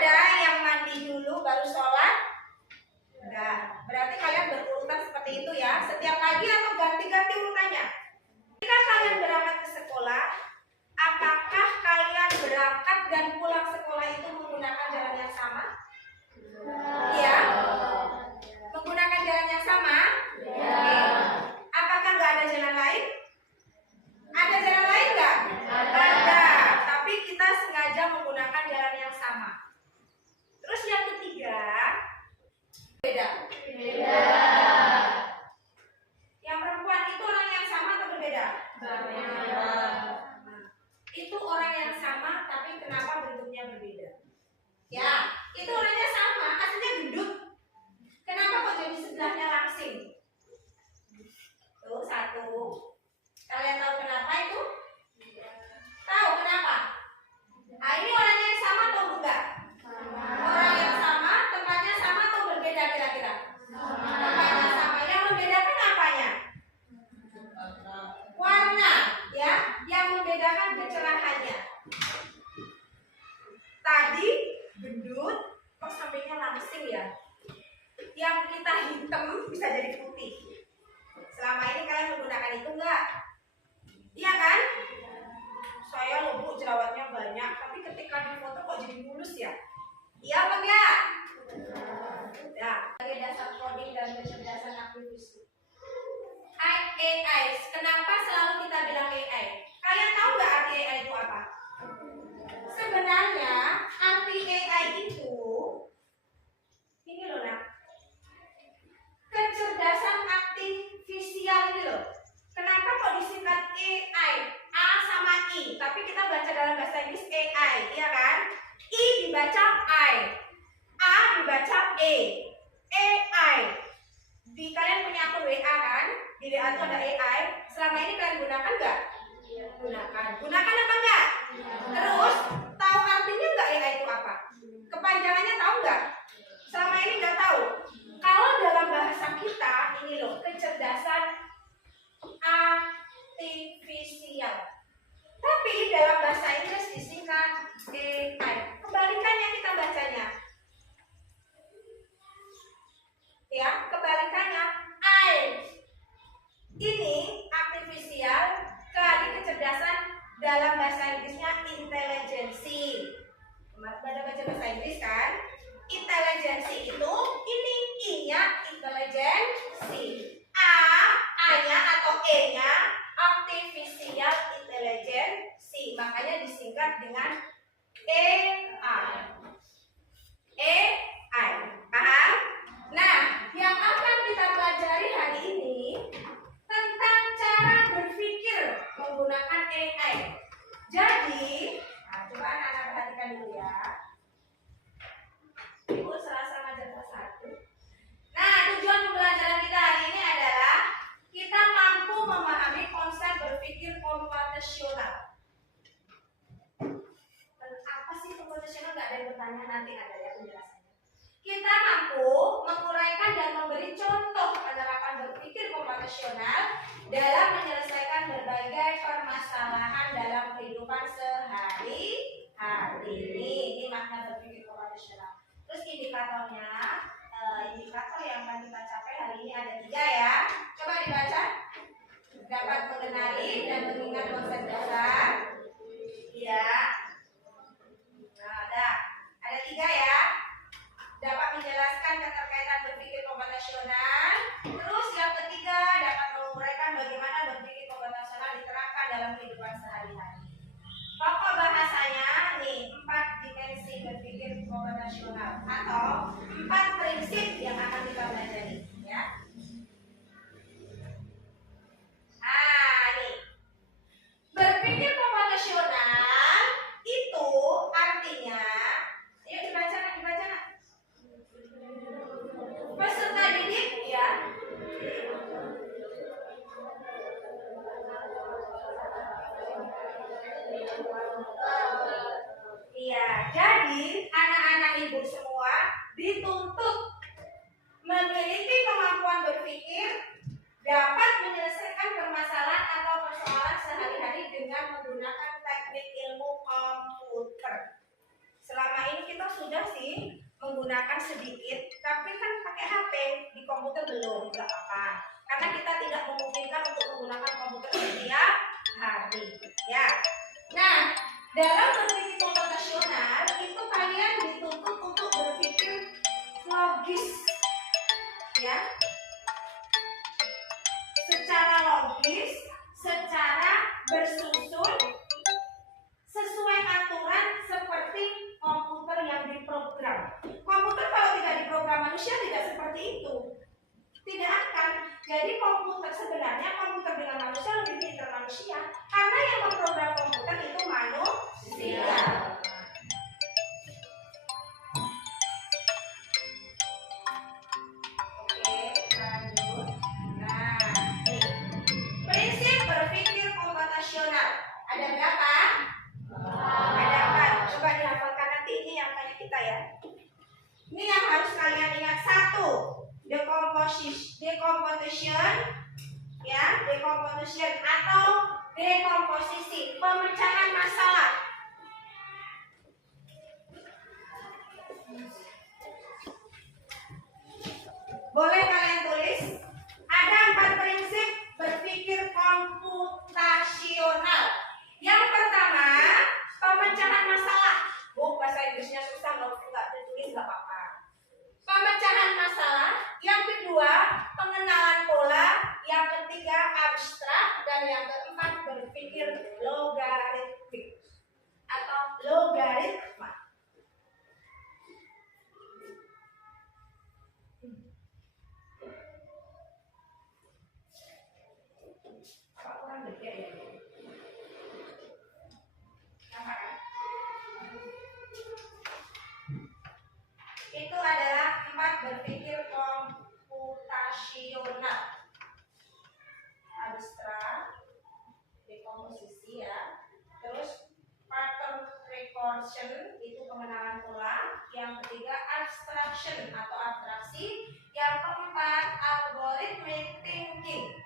Ada yang mandi dulu baru sholat? Enggak. Berarti kalian berurutan seperti itu ya. Setiap pagi atau ganti-ganti urutannya. Ketika kalian berangkat ke sekolah, apakah kalian berangkat dan pulang sekolah itu menggunakan jalan yang sama? Iya. Menggunakan jalan yang sama? Iya. Apakah nggak ada jalan lain? Ada jalan lain nggak? Ada. Tapi kita sengaja menggunakan jalan yang sama. Terus yang ketiga, beda. Yang perempuan itu orang yang sama atau berbeda? Itu orang yang sama, tapi kenapa bentuknya berbeda? Ya, itu orangnya sama, aslinya gendut. Kenapa kok jadi sebelahnya langsing? Tuh, satu. Kalian tahu kenapa itu? Tahu kenapa? Nah, ini orangnya yang sama atau enggak? Orang yang sama, tempatnya sama atau berbeda kira-kira? Tempatnya sama. Yang membedakan apanya? Warna, ya. Yang membedakan kecerahannya. Tadi gendut, kok sampingnya langsing ya? Yang kita hitam bisa jadi putih. Selama ini kalian menggunakan itu enggak? Iya kan? Saya loh Bu, jerawatnya banyak, tapi ketika di foto kok jadi mulus ya? Iya apa enggak? Ya, sebagai dasar coding dan kecerdasan aktivis. AI. Kenapa selalu kita bilang AI? Kalian tahu nggak arti AI itu apa? Sebenarnya arti AI itu ini loh nak, kecerdasan artifisial ini loh. Kenapa kok disingkat AI? A sama I, tapi kita baca dalam bahasa Inggris AI, iya kan? I dibaca I, A dibaca E, AI. Di kalian punya akun WA kan? Di WA itu ada AI. Selama ini kalian gunakan nggak? Gunakan. Gunakan apa enggak? Terus tahu artinya nggak AI itu apa? Kepanjangannya tahu nggak? Selama ini nggak tahu. Kalau dalam bahasa kita ini loh, kecerdasan artifisial. Tapi dalam bahasa Inggris disingkat AI. Kebalikannya kita bacanya. Ya, kebalikannya I. Ini artifisial, kali kecerdasan dalam bahasa Inggrisnya intelligency. Pada baca bahasa Inggris kan? Intelligency itu ini I-nya intelligency. A-nya atau E-nya artificial intelligency. Makanya disingkat dengan AI. AI. Paham? Nah, yang akan kita pelajari hari ini tentang cara berpikir menggunakan AI. Jadi, coba anak-anak perhatikan dulu ya. Ibu serasa ngajar kelas 1. Nah, tujuan pembelajaran kita hari ini adalah kita mampu memahami konsep berpikir komputasional. Apa sih komputasional? Nggak ada yang bertanya, nanti ada ya penjelasannya. Kita mampu menguraikan dan memberi contoh penerapan berpikir komputasional dalam menyelesaikan berbagai permasalahan dalam kehidupan sehari-hari. Ini makna berpikir komputasional. Terus indikatornya, indikator yang akan kita capai hari ini ada 3 ya. Coba dibaca. Dapat mengenali dan mengingat konsep dasar. Iya. Nah, ada 3 ya. Dapat menjelaskan keterkaitan berpikir komputasional. Terus yang ketiga, dapat menguraikan bagaimana berpikir komputasional diterapkan dalam kehidupan sehari-hari. Pokok bahasanya nih, 4 dimensi berpikir komputasional atau 4 prinsip yang akan kita pelajari ya. Nih. Berpikir komputasional itu artinya, yuk dibaca nak. Peserta didik ya. Iya, jadi anak-anak ibu semua dituntut memiliki kemampuan berpikir, dapat menyelesaikan permasalahan atau persoalan sehari-hari dengan menggunakan teknik ilmu komputer. Selama ini kita sudah sih menggunakan sedikit, tapi kan pakai HP di komputer belum, nggak apa-apa. Karena kita tidak memungkinkan untuk menggunakan komputer setiap hari, ya. Nah, dalam berpikir komputasional itu kalian dituntut untuk berpikir logis, ya. Secara logis, secara bersusun, sesuai aturan seperti komputer yang diprogram. Komputer kalau tidak diprogram manusia tidak seperti itu, tidak akan. Jadi komputer sebenarnya komputer dengan manusia lebih pintar manusia, karena yang memprogram komputer itu manusia. Oke, lanjut. Nah, nih. Prinsip berpikir komputasional ada berapa? Ada 4. Coba dihafalkan nanti, ini yang tanya kita ya. Ini yang harus kalian ingat. 1. Decomposition, ya, decomposition atau dekomposisi, pemecahan masalah. Boleh kalian tulis. Ada 4 prinsip berpikir komputasional. Yang pertama, pemecahan masalah. Bahasa Inggrisnya susah, nggak ditulis nggak apa-apa. Pemecahan masalah. Yang kedua, pengenalan pola. Yang ketiga, abstrak. Dan yang keempat, berpikir logaritmik atau logaritma. Apa kurang gede ya? Itu adalah 4 berpikir komputasional. Abstrak, dekomposisi ya. Terus pattern recursion itu pengenalan pola. Yang ketiga abstraction atau abstraksi. Yang keempat algorithmic thinking.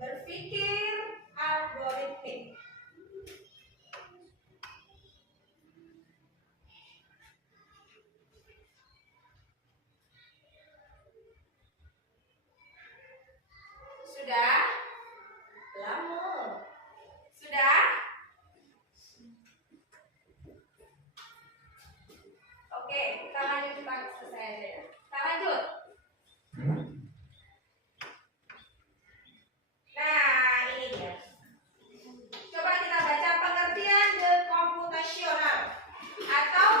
Berpikir algoritmik. Sudah? Belum. Sudah? Oke, kita lanjut, kita selesai aja ya. Kita lanjut. Nah, ini dia. Coba kita baca pengertian dekomputasional atau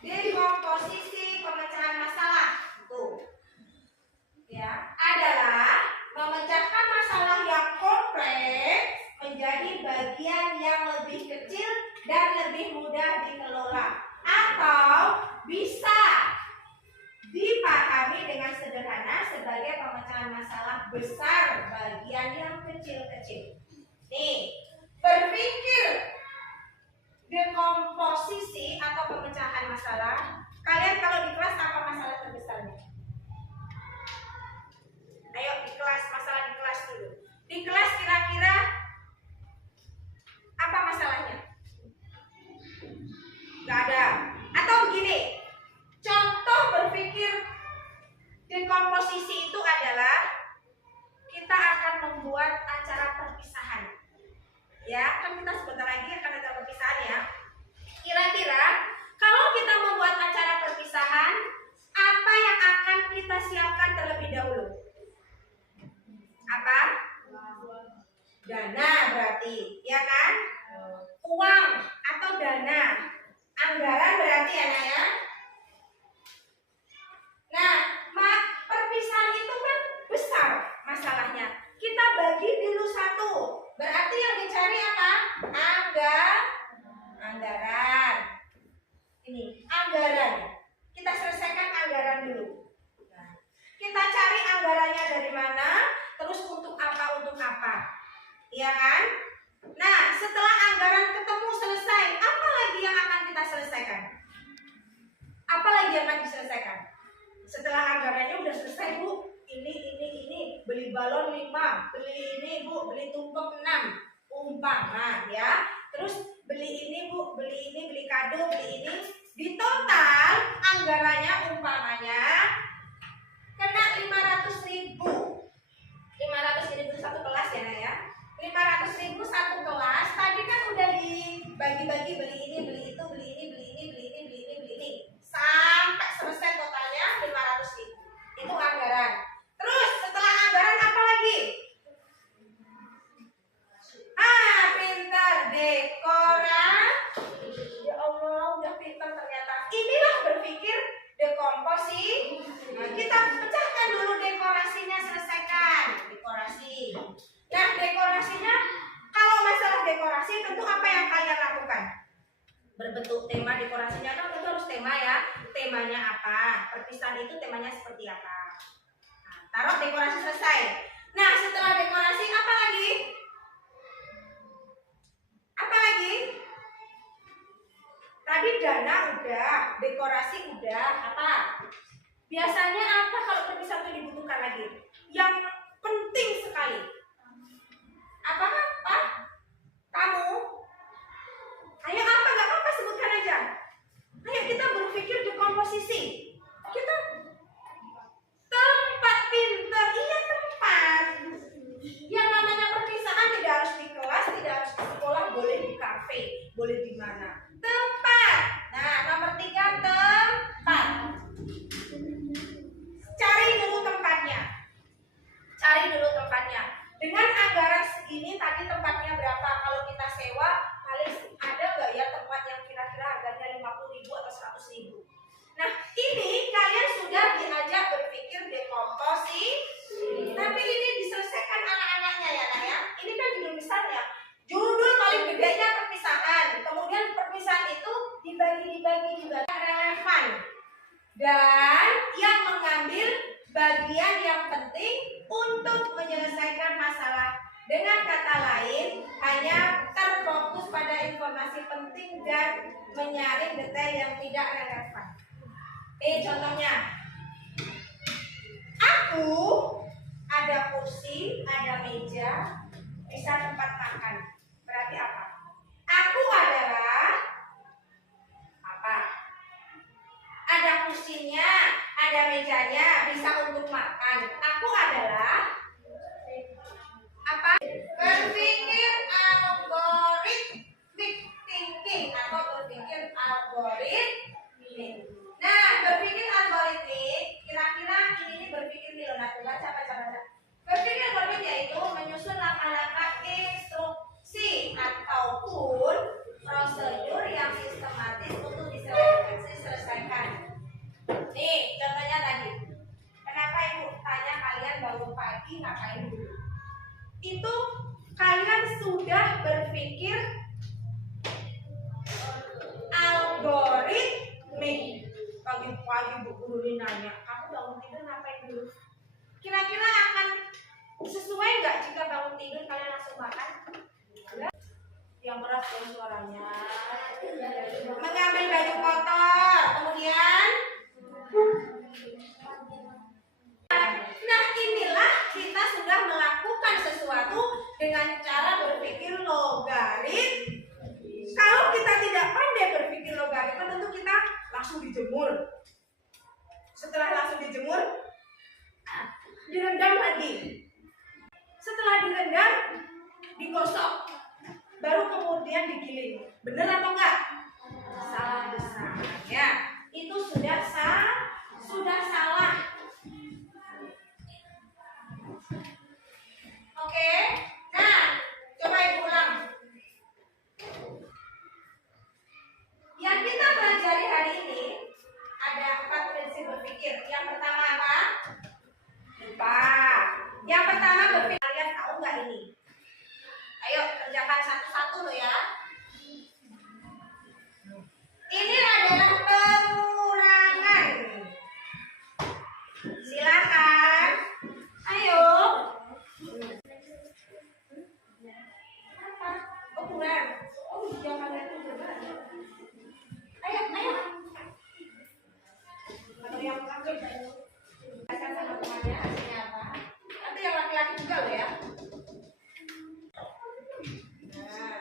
dekomposisi pemecahan masalah. Tuh. Ya, adalah memecahkan masalah yang kompleks menjadi bagian yang lebih kecil dan lebih mudah dikelola, atau bisa dipahami dengan sederhana sebagai pemecahan masalah besar bagian yang kecil-kecil. Nih, berpikir dekomposisi atau pemecahan masalah. Kalian kalau di kelas apa masalah terbesarnya? Ayo di kelas, masalah di kelas dulu. Di kelas kira-kira apa masalahnya? Gak ada. Atau begini, contoh berpikir dekomposisi itu adalah kita akan membuat acara perpisahan. Ya, kan kita sebentar lagi akan ada perpisahan ya. Kira-kira kalau kita membuat acara perpisahan, apa yang akan kita siapkan terlebih dahulu? Apa? Dana berarti, ya kan? Uang atau dana. Anggaran berarti ya, Naya? Nah, perpisahan itu kan besar masalahnya. Kita bagi dulu satu. Berarti yang dicari apa? Anggaran. Ini, anggaran. Kita selesaikan anggaran dulu. Nah, kita cari anggarannya dari mana, terus untuk apa, iya kan? Nah, setelah anggaran ketemu selesai, apa lagi yang akan kita selesaikan? Apa lagi yang akan diselesaikan? Setelah anggarannya udah selesai, Bu, ini, beli balon 5, beli ini, Bu, beli tumpeng 6, umpama ya. Terus beli ini, Bu, beli ini, beli kado, beli ini. Di total anggarannya umpamanya kena 500.000. 500.000 satu kelas ya, Nak ya. 500.000 satu kelas. Tadi kan udah dibagi-bagi, beli ini, beli itu, beli ini, beli ini, beli ini, beli ini, beli ini. Sampai selesai totalnya 500.000. Itu anggaran. Terus setelah anggaran apa lagi? Pintar, dekorasi. Ya Allah, udah pintar ternyata. Inilah berpikir dekomposisi. Nah, kita pecahkan dulu dekorasinya, selesaikan dekorasi. Nah, dekorasinya, kalau masalah dekorasi tentu apa yang kalian lakukan? Berbentuk tema dekorasinya kan tentu harus tema ya. Temanya apa? Perpisahan itu temanya seperti apa? Nah, taruh dekorasi selesai. Nah, setelah dekorasi apa lagi? Apa lagi? Tadi dana udah, dekorasi udah, apa? Biasanya apa kalau perpisahan itu dibutuhkan lagi? Yang penting sekali. Apa? Kamu? Ayo apa? Gak apa-apa, sebutkan aja. Ayo kita berpikir dekomposisi. Kita tempat pintar, iya tempat. Yang namanya perpisahan tidak harus di kelas, tidak harus di sekolah, boleh di kafe, boleh di mana. Tempat. Nah, nomor 3 tempat. Cari dulu tempatnya. Dengan anggaran segini tadi tempatnya berapa? Kalau kita sewa, paling ada nggak ya tempat yang kira-kira harganya 50.000 atau 100.000? Nah, ini kalian sudah diajak berpikir dekomposisi. Tapi ini diselesaikan anak-anaknya ya, Nak ya. Ini kan judul besarnya. Judul paling gedenya perpisahan. Kemudian perpisahan itu dibagi juga relevan. Dan yang mengambil bagian yang penting untuk menyelesaikan masalah. Dengan kata lain, hanya terfokus pada informasi penting dan menyaring detail yang tidak relevan. Contohnya, aku ada kursi, ada meja, bisa tempat makan. Berarti apa? Aku adalah apa? Ada kursinya, ada mejanya, bisa untuk makan. Aku adalah apa? Berpikir algoritmik thinking atau berpikir algoritmik. Nah, berpikir algoritmik, kira-kira ini berpikir nih loh, baca. Berpikir algoritmik yaitu menyusun langkah-langkah instruksi ataupun prosedur yang sistematis untuk diselesaikan. Nih, contohnya tadi. Kenapa ibu tanya kalian bangun pagi ngapain dulu? Itu kalian sudah berpikir algoritmik. Pagi-pagi Bu Guru ini nanya, kamu bangun tidur ngapain dulu? Kira-kira akan sesuai nggak jika bangun tidur kalian langsung makan? Yang keras dari suaranya. Mengambil baju kotor, kemudian nah inilah kita sudah melakukan sesuatu dengan cara berpikir logarit. Kalau kita tidak pandai berpikir logaritma, tentu kita langsung dijemur. Setelah langsung dijemur, direndam lagi. Setelah direndam, digosok, baru kemudian digiling. Benar atau enggak? Salah besar. Ya, itu sudah salah. Oke, nah coba ibu ulang. Yang kita pelajari hari ini ada 4 prinsip berpikir. Yang pertama apa? Lupa. Yang pertama berpikir. Kalian tahu nggak ini? Ayo kerjakan satu-satu loh ya. Ini adalah pengurangan. Silakan. Ayo. Oh kurang. Oh jangan lihat itu benar. Ayo. Atau yang terakhir. Akan sama temannya hasilnya apa? Nanti yang laki-laki juga loh ya. Nah.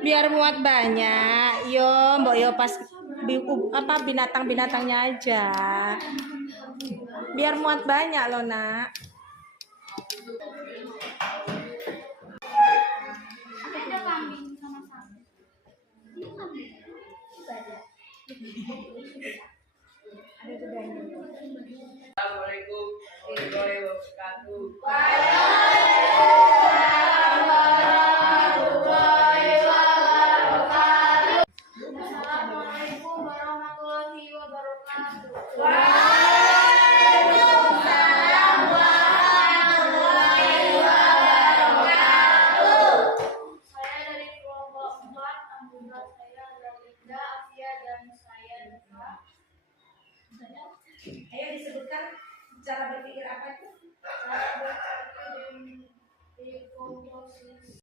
Biar muat banyak, yo mbok yo pas binatang-binatangnya aja. Biar muat banyak loh nak. Ada kambing sama sapi. Ini kambing. Assalamualaikum warahmatullahi wabarakatuh. Assalamualaikum warahmatullahi wabarakatuh. Saya dari kelompok 4, anggota saya adalah Linda, Afia, dan saya Deva. Ayo disebutkan cara berpikir apa itu? Cara berpikir hipotesis.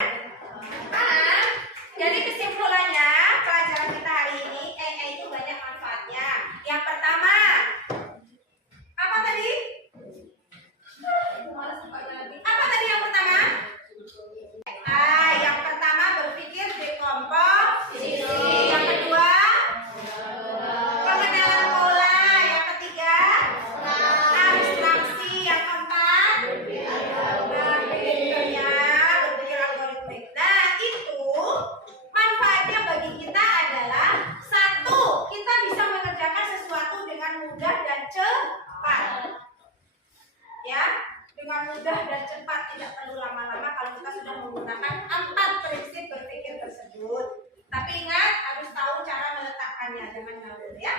Jadi kesimpulannya pelajaran kita hari ini itu banyak manfaatnya. Yang pertama, apa tadi? Apa tadi yang pertama? Yang pertama berpikir dekomposisi. Yang kedua, pengenalan pola. Yang ketiga, abstraksi. Yang keempat, berpikir algoritmik. Nah, itu manfaatnya bagi kita adalah satu, kita bisa mengerjakan sesuatu dengan mudah dan cepat. Ya, dengan mudah dan cepat, tidak perlu lama-lama kalau kita sudah menggunakan 4 prinsip berpikir tersebut. Tapi ingat, harus tahu cara meletakkannya, jangan ngawur ya.